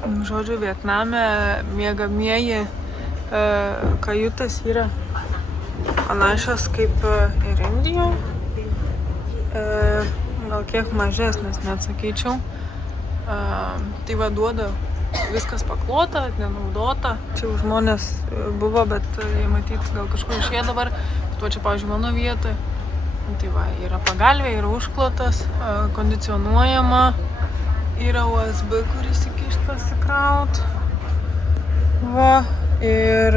Žodžiu, Vietname miegamieji kajutas yra panašios kaip ir Indijoje. Gal kiek mažesnės, net sakyčiau. Tai va duoda viskas paklota, nenaudota. Čia jau žmonės buvo, bet jie matyt gal kažkur išėjo dabar. Tuo čia, pavyzdžiui, mano vietoje. Tai va, yra pagalvė, yra užklotas, kondicionuojama. Yra USB, kuris įkišt pasikraut. Va, ir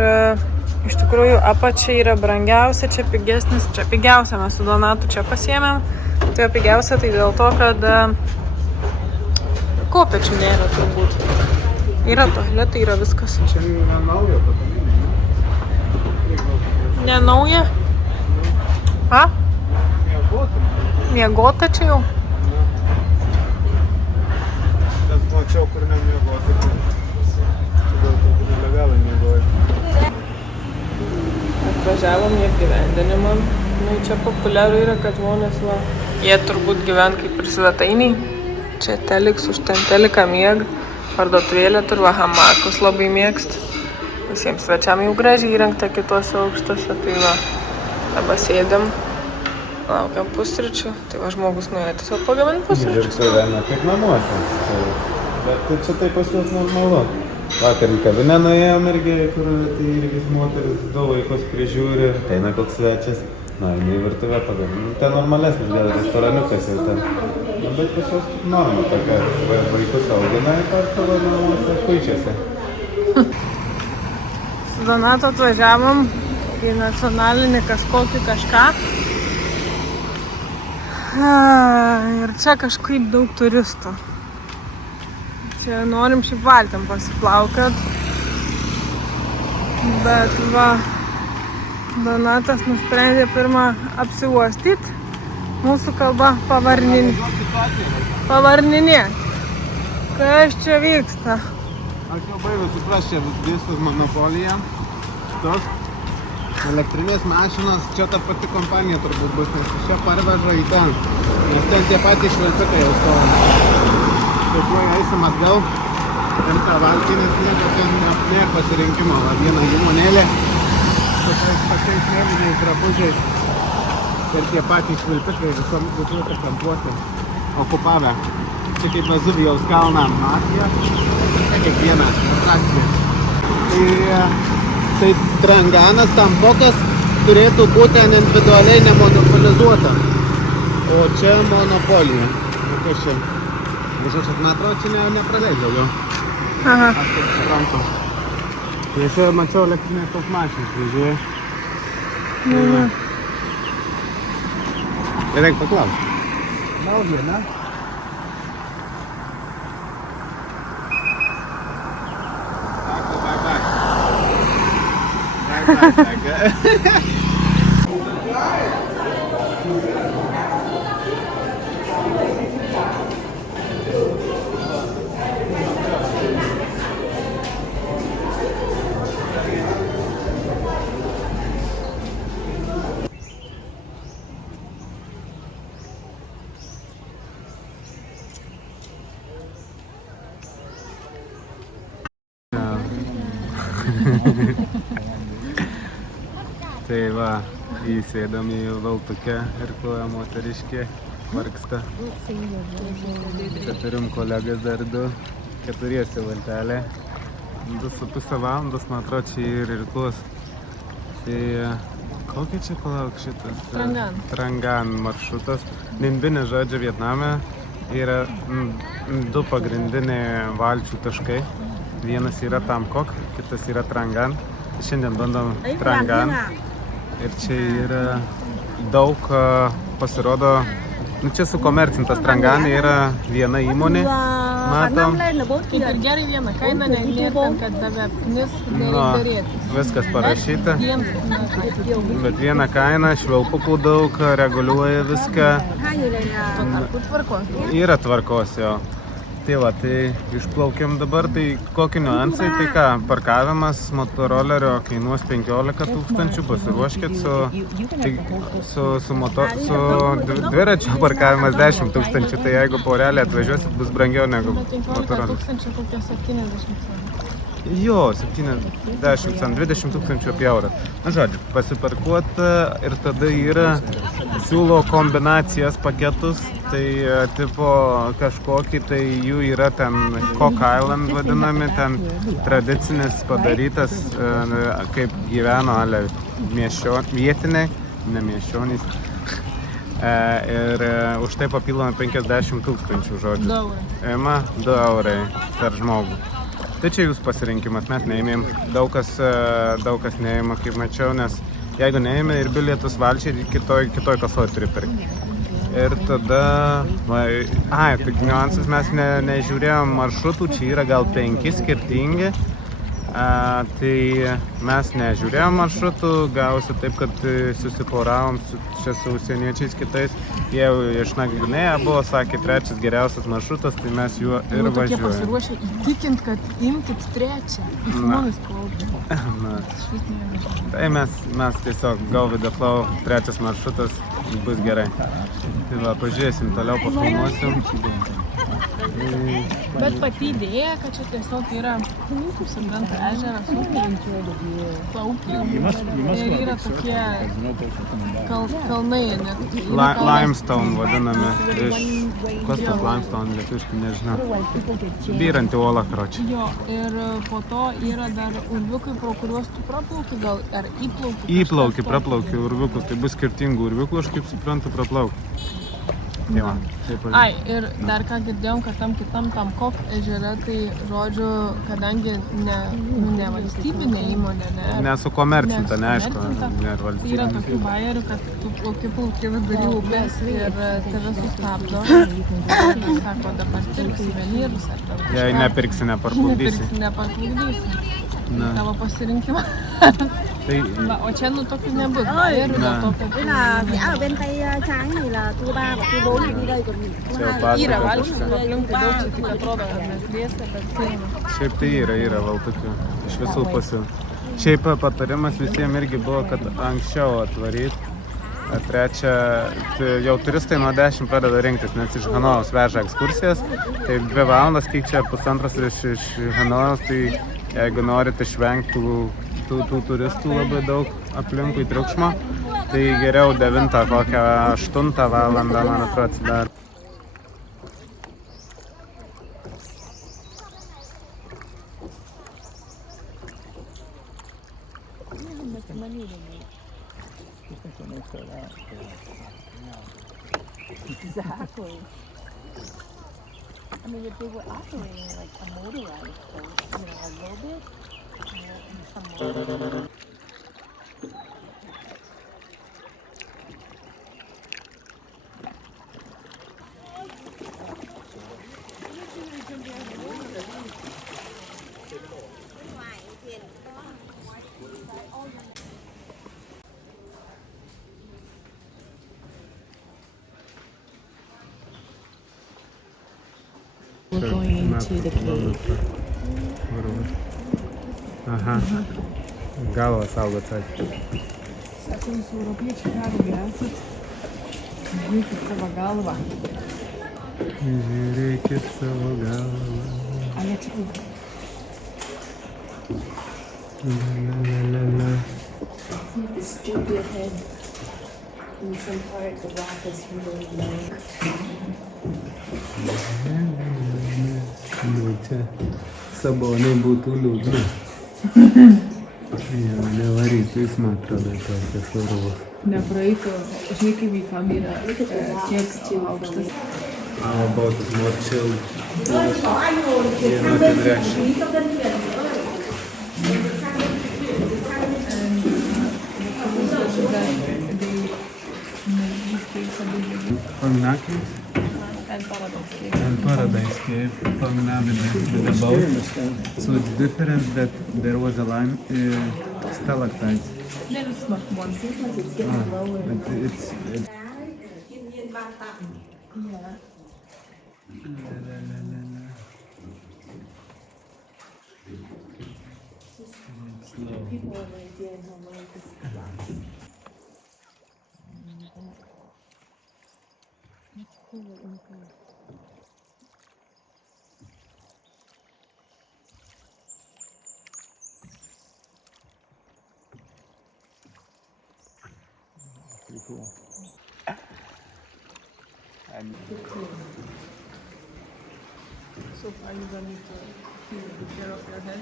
iš tikrųjų apačia yra brangiausia, čia pigesnis, čia pigiausia, mes su Donatu čia pasiėmėm. Tai pigiausia tai dėl to, kad kopėčių nėra turbūt. Yra toaletai, yra viskas. Čia nenauja patalinė, ne? Nenauja? A? Miegota. Miegota čia jau? Nes mačiau, kur nemiegota. Čia gal tokį nelegalą miegoja. Atvažiavom į apgyvendinimą. Nu, čia populiaru yra, kad žmonės, va, jie turbūt gyvena kaip ir svetainiai. Čia teliks, už ten teliką miega. Parduotuvėlė tur, va, hamakus labai mėgst. Visiems svečiam jau gražiai įrengta kitose aukštose. Tai va, dabar sėdėm, laukiam pusryčių. Tai va, žmogus nuėjo tiesiog pagaminti pusryčius. Ir tai ne kaip namuose. Bet čia tai pas juos normalu. Vakar į kavinę nuėjom irgi, kur tai irgi moteris du vaikus prižiūri. Ateina koks svečias. Na, į virtuvę pagaminu. Ten normalesnis, gal restoraniukas jau ten. Na, bet pas juos norma tokia. Vaikus augina į kartuvą namuose, kuičiasi. Su Donatu atvažiavom į nacionalinį kažkokį kažką. Ir čia kažkaip daug turistų. Čia norim šiaip valtim pasiplaukiot. Bet va, Donatas nusprendė pirmą apsiuostyt. Mūsų kalba pavarninė. Kas čia vyksta? Aš jau baigiu suprast, čia viskas monopolija. Tos elektrinės mašinos, čia ta pati kompanija turbūt bus, nes čia parveža į ten. Nes ten tie patys švilpikai jau stovi. Tai tuoj eisim atgal. Ten tą valtį, nes nieko ten nėra pasirinkimo. Va, viena įmonėlė. Tokiais pačiais mėlyniais drabužiais ir tie patys švilpikai visom būtų kampuoti okupavę. Čia kaip Vezuvijaus kalną mafija, čia kiekviena atrakcija. Tai Tranganas, Tampokas turėtų būti individualiai nemonopolizuota, o čia monopolija. Kas čia? Žodžiu, man atrodo, čia nepraleidžiau jau. Aha. Aš taip suprantu. Tai aš jau mačiau elektrinės tos mašinos, važiuoja. Ir reik paklausti. Gal viena? Sako, bye bye. Tai va, įsėdam į lautukę ir kloja moteriškė, vargsta. Čia turim kolegas dar 4 valtelė. 2,5 valandos, man atrodo, čia ir klos. Tai kokia čia palauk šitas? Trangan maršrutas. Nimbinė žodžia Vietname yra 2 pagrindiniai valčių taškai. Vienas yra Tamkok, kitas yra Trangan. Šiandien bandom Trangan. Ir čia yra daug, pasirodo, nu čia sukomercintas Trangan yra viena įmonė, matom. Kaip ir gerai viena kaina, neliekant, kad tave apknis, nereik dėrėtis. Viskas parašyta, bet viena kaina, švilpukų daug, reguliuoja viską. Tuo tarpu tvarkos. Yra tvarkos jo. Tai va, tai išplaukiam dabar, tai kokie niuansai, tai ką, parkavimas motorolerio kainuos 15 000, pasiruoškit su dviračio parkavimas 10 000, tai jeigu porelė atvažiuosit, bus brangiau negu motoroleris. 15 000 kokie 70 centų. Jo, 70 centų, 20 000 apie eurą. Na žodžiu, pasiparkuot ir tada yra, siūlo kombinacijas paketus, tai tipo kažkokį, tai jų yra ten Cock Island vadinami, ten tradicinis padarytas, kaip gyveno vietiniai, ne miesčionys. Ir už tai papildomai 50 000 žodžiu. 2 eurai. Ima 2 eurai per žmogų. Tai čia jūs pasirinkimas, mes neėmėm, daug kas neėmė, kaip mačiau, nes jeigu neėmė ir bilietus valčiai, kitoj kasoj turi pirkti. Ir tada, tai niuansas, mes nežiūrėjom maršrutų, čia yra gal 5 skirtingi, tai mes nežiūrėjom maršrutų, gausi taip, kad susiporavom čia su užsieniečiais kitais, jie išnagrinėję buvo, sakė, trečias geriausias maršrutas, tai mes juo ir važiuojame. Tokie pasiruošę įtikint, kad imkit trečią, į žmonės plaukti. Tai mes tiesiog go with the flow, trečias maršrutas, bus gerai. Tai va, pažiūrėsim, toliau pafilmuosim. Bet pati idėja, kad čia tiesiog yra Sargento ežeras, plaukia ir yra tokie kalnai, net. Limestone vadinami, kas tas limestone, lietuviškai nežinau. Byranti uola, karoči. Jo, ir po to yra dar urviukai, pro kuriuos tu praplauki, gal ar įplauki? Įplauki, praplauki urviukus, tai bus skirtingų urviukų, aš kaip suprantu, praplauki. Ai, ir dar ką girdėjom, kad tam kitam Cock ežere, tai žodžiu, kadangi ne valstybinė įmonė, nesu komercinta, neaišku, ne valstybinė. Yra tokių bajerių, kad tu plauki vidury upės ir tave sustabdo. Sako, dabar pirksi suvenyrus ar tavo kažką. Jei nepirksi, neparplukdysi. Tavo pasirinkimas. Va, o čia tokių nebus bajerių, dėl to, kad... Phía ở bên tay trái này là tour 3 và tour 4 đi đây còn Yra valčių, aplinkui daug, čia tik atrodo, kad mes dviese, bet filmas. Šiaip tai yra val tokių, iš visų pusių. Šiaip patarimas visiems irgi buvo, kad anksčiau atvaryti. Trečia, jau turistai nuo 10 pradeda rinktis, nes iš Hanojaus veža ekskursijas. Tai 2 valandas, kiek čia pusantros iš Hanojaus, tai jeigu norite išvengti tų turistų labai daug aplinkui triukšmo, tai geriau 9 kokią 8 valandą, man atrodo, atsidar. Exactly. I mean, if they were operating like a motorized boat, a little bit, in some We're going into the cave. Aha. Galvą saugot, sakė. Sako, jūs europiečiai galime esat. Žiūrėkit savo galvą. Žiūrėkit savo galvą. Ale čia Stick your head in some part the rock is really low. Čia sabonai būtų liūdna. Jau nevarytų, jis man atrodo tokias urvas. nepraeitų, žinai, kaip vaikam yra kiek aukštas. How about it's more chilled? Yeah, not in reaction. Pangnaki's? And Paradise Cave, Pangnam with the boat. So it's different that there was a line stalactites. There is not one. It's People over there getting home late. It's cool inside. Pretty cool. So far you don't need to take care of your head.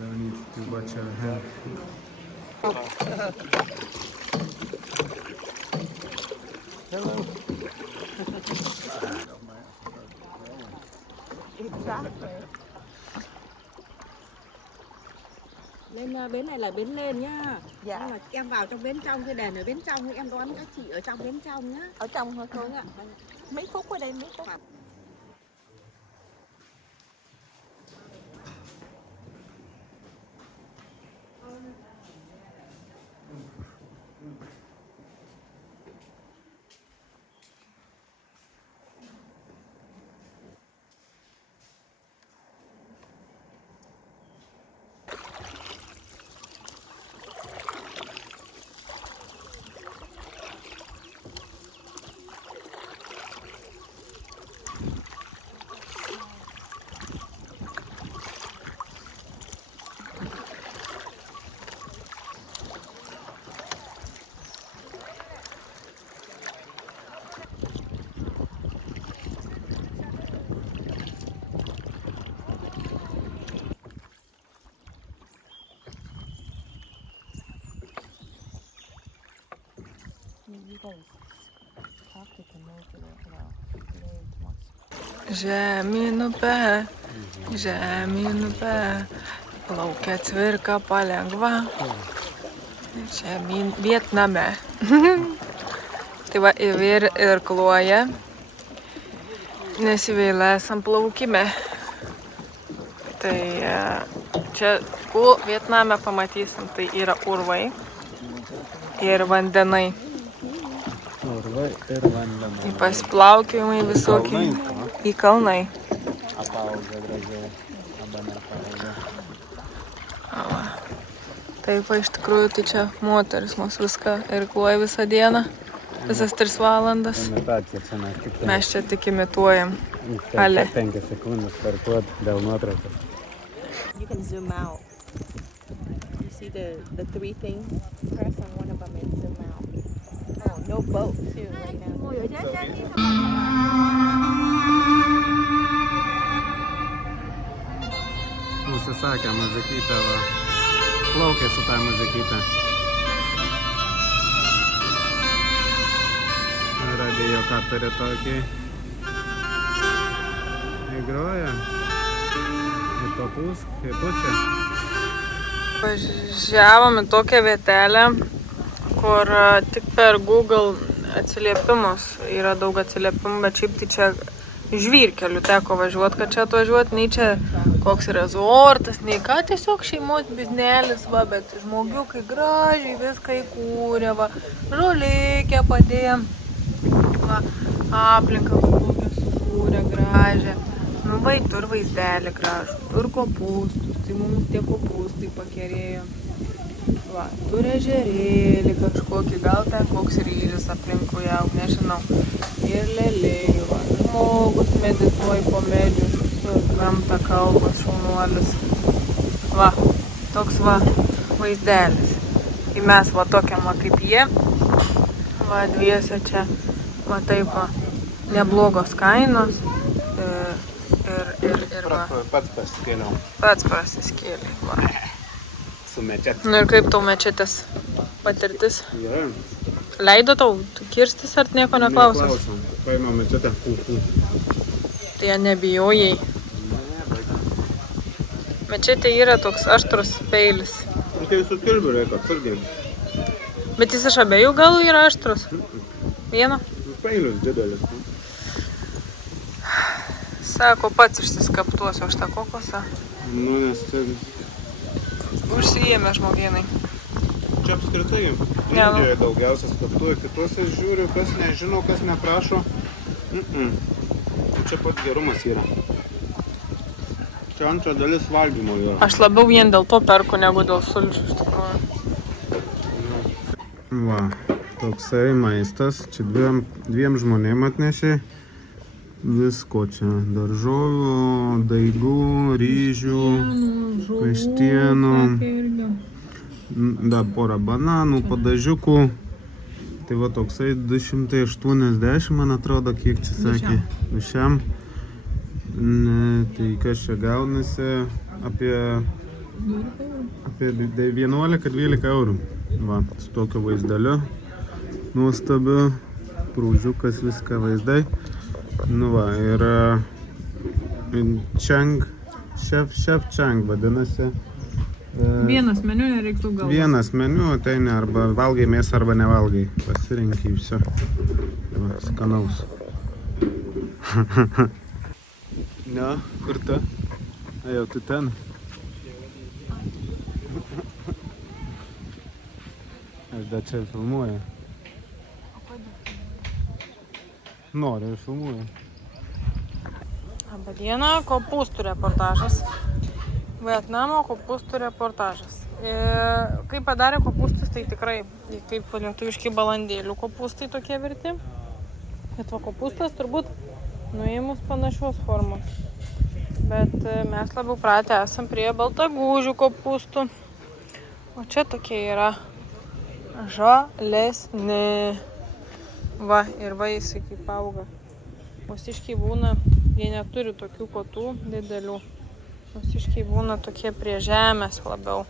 Don't need to watch your head. Hello. Exactly. Lên bến này là bến lên nhá. Dạ. Nhưng mà em vào trong bến trong, cái đèn ở bên trong, em đón các chị ở trong bến trong nhá. Ở trong hả cô? Ạ. Mấy phút ở đây, mấy phút. You guys talk to the Žemyn upe, plaukia Cvirka palengva. Žemyn Vietname. Tai va, ir kloja, nes vėl esam plaukime. Tai čia, ko Vietname pamatysim, tai yra urvai ir vandenai. Urvai ir vandenai. Į pasiplaukiojimai visokie. Į kalnai. Apaugę gražiai, arba neapaugę. Taip, iš tikrųjų, tai čia moteris mus viską irkluoja visą dieną, visas 3 valandas. Imitacija čia mes tik tai. Mes čia tik imituojam. Ale. 5 sekundės parkuot dėl nuotraukos. You can zoom out. You see the 3 things? Press on one of them and zoom out. Oh, no boat too right now. Užsisakė muzikytę, va. Plaukė su tą muzikytę. Radio ką turi tokį. Įgroja. Ir papūs, ir pučia. Važiavom į tokią vietelę, kur tik per Google atsiliepimus yra daug atsiliepimų, bet šiaip tai čia žvyrkeliu teko važiuoti, kad čia atvažiuoti, nei čia koks rezortas, nei ką, tiesiog šeimos biznelis, va, bet žmogiukai gražiai viską įkūrė, va, žolėkę padėjo, va, aplinką kokią sukūrė gražią, nu va, tur vaizdelį gražų, tur kopūstus, tai mums tie kopūstai pakerėjo, va, tur ežerėlį kažkokį, gal ten koks ryžis aplinkui jau, nežinau, ir lėliai, va, žmogus medituoja po medžius, su gamta kalbos šaunuolis. Va, toks va vaizdelis. Ir mes va tokiam va kaip jie, va dviese čia, va taip va, neblogos kainos ir va. Pats pasiskėliau. Pats pasiskėlė, va. Su mečetė. Nu ir kaip tau mečetės patirtis? Gerai. Leido tau kirstis ar nieko neklausas? Neklausom. Paėmė mečetę. Tai jie nebijojai. Mečetė yra toks aštrus peilis. Tai su kirbiu reikia atsargiai. Bet jis iš abiejų galų yra aštrus? Vieno? Peilis didelis. Sako, pats išsiskaptuosiu aš tą kokosą. Nu, nes čia... Užsiėmė žmogienai. Čia apskritai Indijoje daugiausia skaptuoja, kituose žiūriu, kas nežino, kas neprašo. Čia pats gerumas yra. Čia antra dalis valgymo jo. Aš labiau vien dėl to perku, negu dėl sulčių iš tikrųjų. Va, toksai maistas. Čia dviem žmonėm atnešė. Visko čia. Daržovių, daigų, ryžių, vištienų. Da, porą bananų, padažiukų. Tai va toksai 280, man atrodo, kiek čia sakė. Višiam. Tai kas čia gaunasi apie 11-12 eurų. Va, su tokiu vaizdeliu. Nuostabiu. Prūžiukas, viską vaizdai. Nu va, ir Chang, Chef Chang vadinasi. Vienas meniu, nereiks daug galvos. Vienas meniu, ateini arba valgai mėsą, arba nevalgai. Pasirinkai viso. Va, skanaus. Ne, kur tu? A jau tu ten? Aš dar čia filmuoju. Noriu, aš filmuoju. Labą dieną, kopūstų reportažas. Vietnamo kopūstų reportažas. Kai padarė kopūstus, tai tikrai kaip lietuviški balandėlių kopūstai tokie verti. Bet va kopūstas turbūt nuėmus panašios formos. Bet mes labiau pratę esam prie baltagūžių kopūstų. O čia tokie yra žalesni. Va, ir va jisai kaip auga. Mūsiškiai būna, jie neturi tokių kotų didelių. Mūsiškiai būna tokie prie žemės labiau.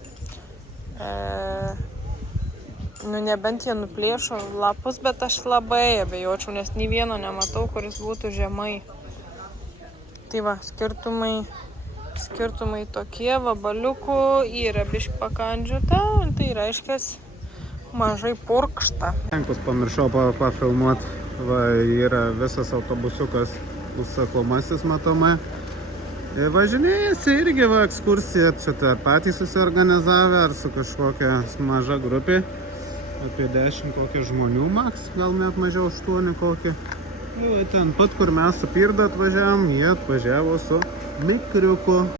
Nu, nebent jie nuplėšo lapus, bet aš labai abejočiau, nes nei vieno nematau, kuris būtų žemai. Tai va, skirtumai tokie, vabaliukų yra biškį pakandžiuota, tai reiškia mažai purkšta. Lenkus pamiršau pafilmuoti. Va, yra visas autobusiukas užsakomasis matomai. Važinėjasi irgi va ekskursija, čia tai patys susiorganizavę ar su kažkokia maža grupė. Apie 10 kokie žmonių maks, gal net mažiau 8 kokie. Va, ten pat, kur mes su Pirda atvažiavom, jie atvažiavo su mikriuku.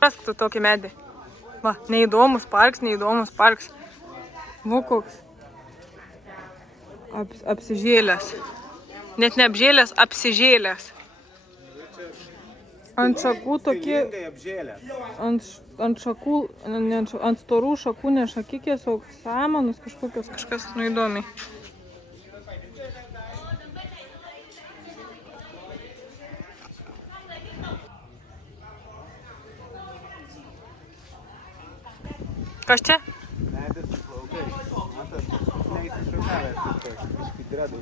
Rask tu tokį medį. Va, neįdomus parks. Vukoks. Apsižėlęs. Net neapžėlęs, apsižėlęs. Ant šakų tokie... Ant storų šakų ne šakikės, o samanus kažkas įdomiai. Kas čia?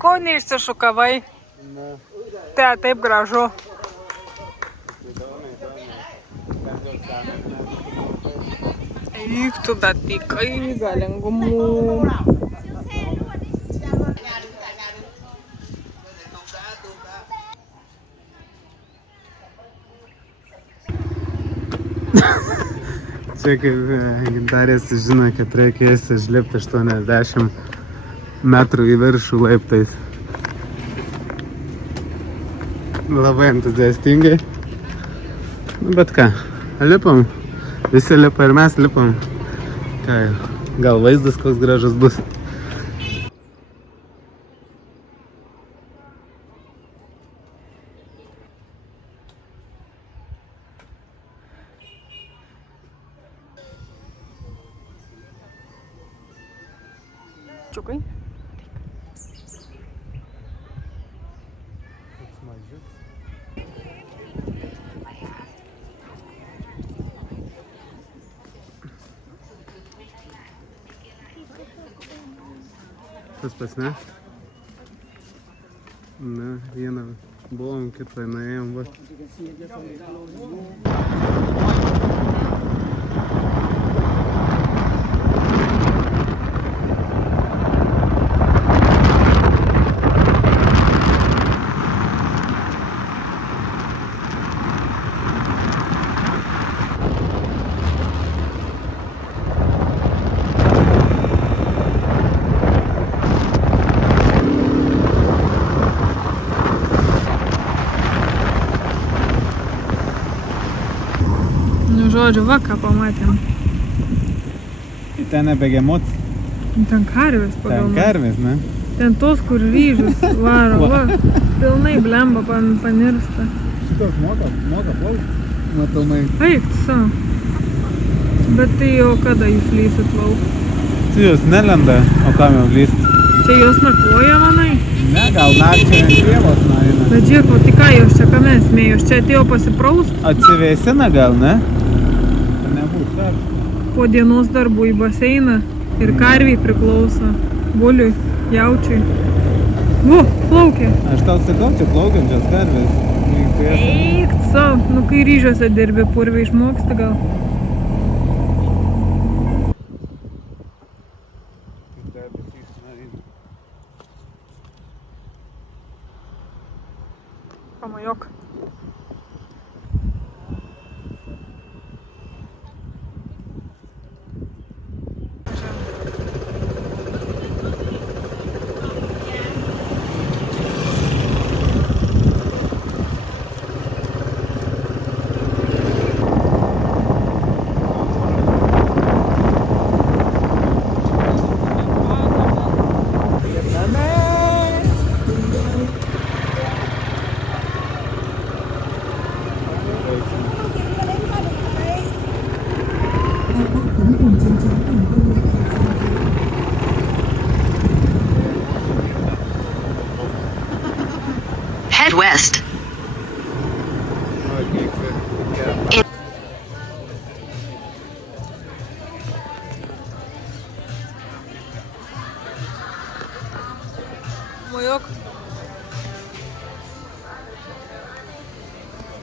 Ko neišsišukavai? Te, taip gražu. Eik tu, bet pykai galingumu. Čia kaip gintarės žino, kad reikia išlipti 80 metrų į viršų laiptais. Labai entuziastingai. Bet ką, lipam. Visi lipa ir mes lipam. Ką, gal vaizdas koks gražus bus. Čiukai. Tas pats, ne? Na, vieną buvom, kitą nuėjom, va. žodžiu, va ką pamatėm. I ten nebegemots, Ten karvės ten pagal. karvės, ne? Ten tos, kur ryžius varo, va. Pilnai blemba panirsta. Šitos moka plaukti, matomai. Eik, tu savo. Bet tai jau kada jūs lysit lauk? Tai jos nelenda, o kam jau lyst? Čia jos nakvoja, manai? Ne, gal nakčiai ant pievos nueina. Bet žiūrėk, o tai ką jos čia kame esmė? Jos čia atėjo pasipraust? Atsivėsina gal, ne? Nebūtų šaršta. Po dienos darbų į baseiną ir karviai priklauso. Buliui, jaučiui. Vo, plaukia. Aš tau sakau, čia plaukiančios karvės. Eik, savo. Nu, kai ryžiuose dirbi, purvį išmoksti gal. Pamajok.